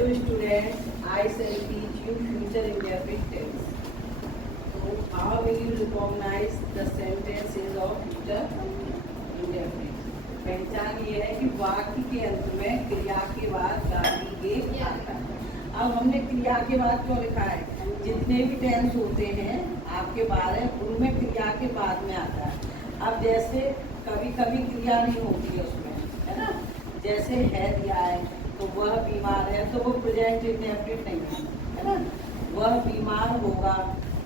Hello students, I shall teach you future indefinite tense. So how will you recognize the sentences of future indefinite? पहचान ये है कि वाक्य के अंत में क्रिया के बाद गाली के आता है। अब हमने क्रिया के बाद क्यों लिखा है? जितने भी टेंस होते हैं आपके 12 उनमें क्रिया के बाद में आता है। अब जैसे कभी कभी क्रिया नहीं होती है उसमें, है ना, जैसे है दिया है तो वह बीमार है, तो वो प्रेजेंट इंडेफिनिट नहीं है ना। वह बीमार होगा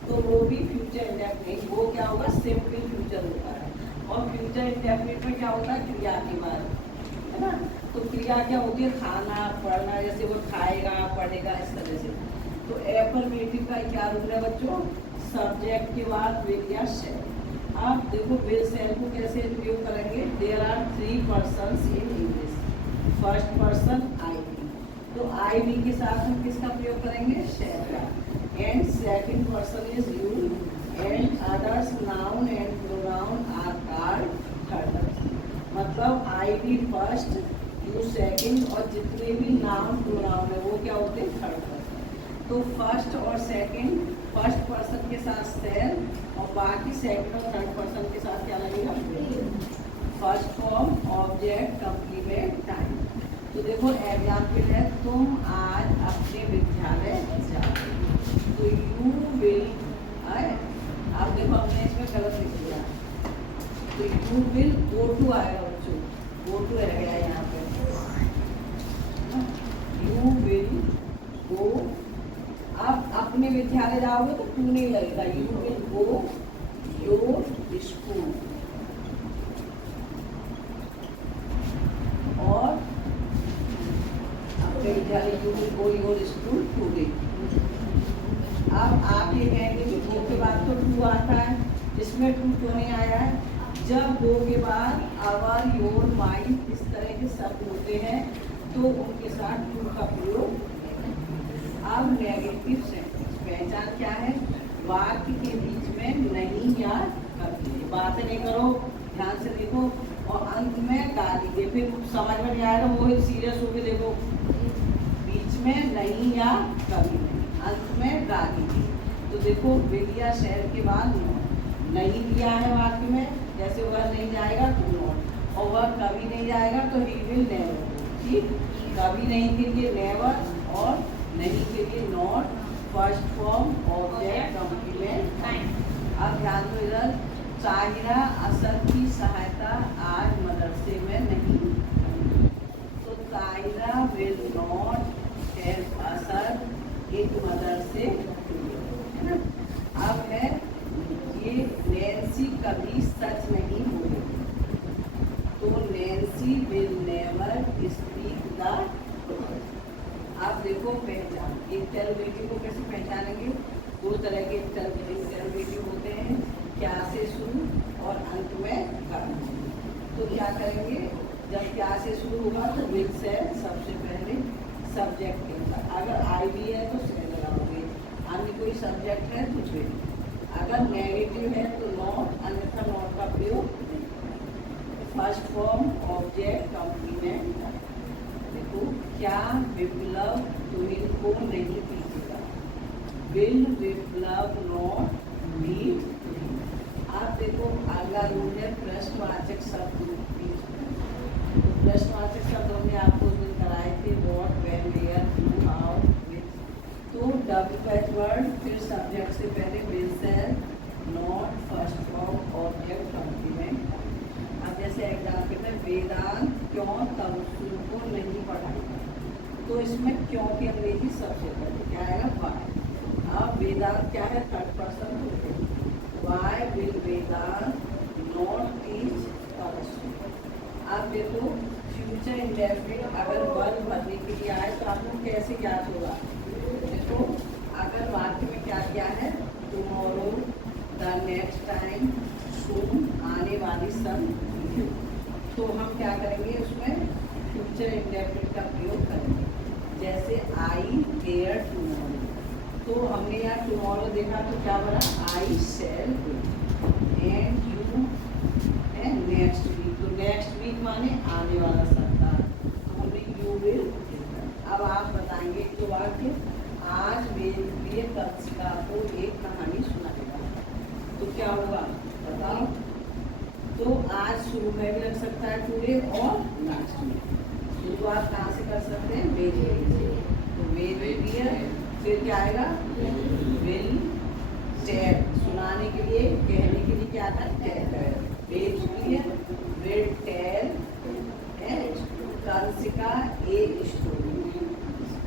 तो वो भी फ्यूचर इंडेफिनिट, वो क्या होगा, सिंपल फ्यूचर होता है। और फ्यूचर इंडेफिनिट में क्या होता है, क्रिया के बाद, है ना। तो क्रिया क्या होती है, खाना, पढ़ना, जैसे वो खाएगा, पढ़ेगा, इस तरह से। तो एफर्मेटिव का क्या रूल है बच्चों, सब्जेक्ट के बाद विल या शैल। आप देखो विल शैल को कैसे प्रयोग करेंगे। There are 3 persons in English. First person I be, तो आई बी के साथ हम किसका प्रयोग करेंगे, शैल का। And second person is you and others noun and pronoun are called third person. मतलब I be first, you second, और जितने भी नाउन प्रोनाउन है वो क्या होते हैं, थर्ड पर्सन। तो फर्स्ट और सेकंड, फर्स्ट पर्सन के साथ शैल और बाकी सेकंड और थर्ड पर्सन के साथ क्या लगेगा, first form object complement time. तो देखो एग्जाम्पल है, तुम आज अपने विद्यालय जाओ, तो यू विल, आप देखो हमने इसमें गलत लिख दिया, तो यू विल गो टू आएगा बच्चों, गो टू रह गया यहाँ पे, यू विल गो। आप अपने विद्यालय जाओगे तो टू नहीं लगेगा, you will go your school. और अपने विद्यालय you will go your school today. अब आप ये कहेंगे कि गो के बाद तो टू आता है, इसमें टू क्यों नहीं आया है? जब गो के बाद आवर, योर, माई इस तरह के शब्द होते हैं तो उनके साथ टू का प्रयोग। अब नेगेटिव सेंटेंस पहचान क्या है, वाक्य के बीच में नहीं या कभी, बातें नहीं करो, ध्यान से देखो, और अंत में गाली दे, फिर समझ में नहीं आएगा, वो सीरियस होकर देखो। बीच में नहीं या कभी नहीं, अंत में गाली दे। तो देखो विल या शैल के बाद नॉट, नहीं दिया है वाक्य में, जैसे वह नहीं जाएगा तो नॉट, और वह कभी नहीं जाएगा तो ही विल नेवर। ठीक, कभी नहीं के लिए नेवर और नहीं के लिए not, first form object complement time. अब ध्यान दो इधर, साहिरा असद की सहायता आज मदरसे में नहीं, तो Sahira will not help Asad in मदरसे, है ना। अब है ये, नैन्सी कभी सच नहीं बोलेगी, तो Nancy will never speak the truth. आप देखो पहचान, इंटरवेटिव को कैसे पहचानेंगे, 2 तरह के इंटरवेटिव होते हैं, क्या से शुरू और अंत में कर्म। तो क्या करेंगे, जब क्या से शुरू होगा तो विल से सबसे पहले सब्जेक्ट के साथ, अगर आई भी है तो से लगाओगे, अन्य कोई सब्जेक्ट है तो विल, अगर नेगेटिव है तो नॉट, अन्यथा नॉट का प्रयोग नहीं। First form object complement. देखो, क्या विप्लव तुहिन को नहीं पीटेगा, विल विप्लव नॉट बीट। आप देखो अगला रूल है प्रश्नवाचक शब्द। तो प्रश्नवाचक शब्द हमने आपको उस दिन कराए थे, what, when, where, who, how, which. तो WH फिर सब्जेक्ट से पहले will shall not, first form object complement. अब जैसे एग्जाम्पल है, वेदांत क्यों तबसुर को नहीं पढ़ाएगा, तो इसमें क्यों की अंग्रेजी सबसे पहले क्या आएगा, वाई। अब वेदांत क्या है, थर्ड पर्सन होते हैं, why will Vedant not teach Tabassum. आप देखो फ्यूचर इंडेफिनिट अगर वर्ब भरने के लिए आए तो आपको कैसे ज्ञात होगा। देखो अगर वाक्य में क्या क्या है, टुमारो, द नेक्स्ट टाइम, सून, आने वाली समय, तो हम क्या करेंगे, उसमें फ्यूचर इंडेफिनिट का प्रयोग करेंगे। जैसे आई डेयर टुमारो, तो हमने यहाँ टुमारो देखा तो क्या बना, I shall do, and you and next week, तो नेक्स्ट वीक माने आने वाला सप्ताह, तो हमने यू विल। अब आप बताएंगे आज शुरू में भी लग सकता है टुडे और लास्ट में। शुरुआत कहाँ से कर सकते हैं? Will say. तो विल क्लियर, फिर क्या आएगा? विल टेल, सुनाने के लिए, कहने के लिए क्या था? Tell. Will clear, will tell Kansika a story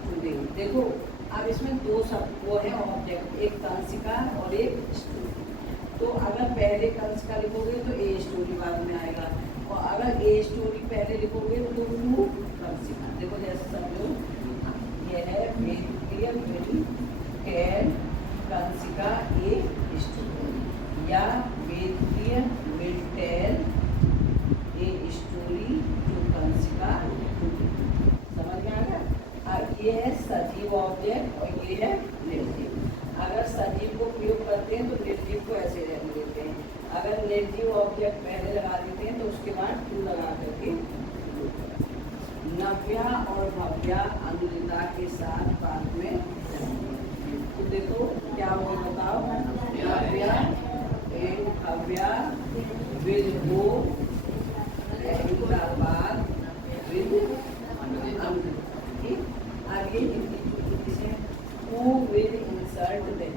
today. देखो अब इसमें दो शब्द वो है ऑब्जेक्ट, एक कंसिका और एक स्टोरी। तो अगर पहले कंसिका लिखोगे तो ए स्टोरी बाद में आएगा, और अगर ए स्टोरी पहले लिखोगे तो टू कंसिका। देखो जैसे समझो, ये है will tell Kansika a story, या will tell a story to Kansika. समझ में आ गया? अब ये है सजीव ऑब्जेक्ट और ये है निर्जीव। अगर सजीव को प्रयोग करते हैं तो निर्जीव को ऐसे रहने देते हैं, अगर निर्जीव ऑब्जेक्ट पहले लगा देते हैं तो उसके बाद टू लगा करके। नव्या और भव्या अनुदिता के साथ बाद में, तो देखो क्या वो बताओ, Navya and Bhavya will go Hyderabad with Anudita. आगे हु विल इंसल्ट देम,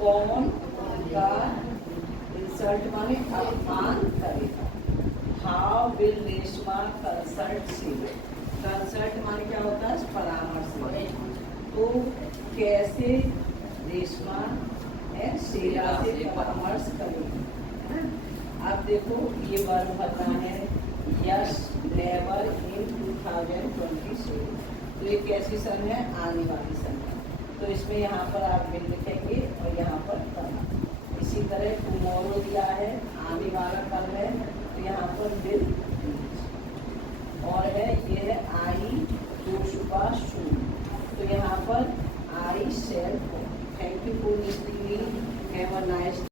कौन उनका इंसल्ट माने अपमान करेगा। How will Reshma consult Sheela, consult माने क्या होता है? परामर्श। तो कैसे रेशमा शीला से परामर्श करेगी। अब देखो ये वर्ब भरना है, यस नेवर इन 2026। तो ये कैसी सन है? आने वाली सन है। तो इसमें यहाँ पर आप विल लिखेंगे और यहाँ पर कल। इसी तरह टुमारो दिया है, आने वाला कल है, तो यहाँ पर विल। और है ये है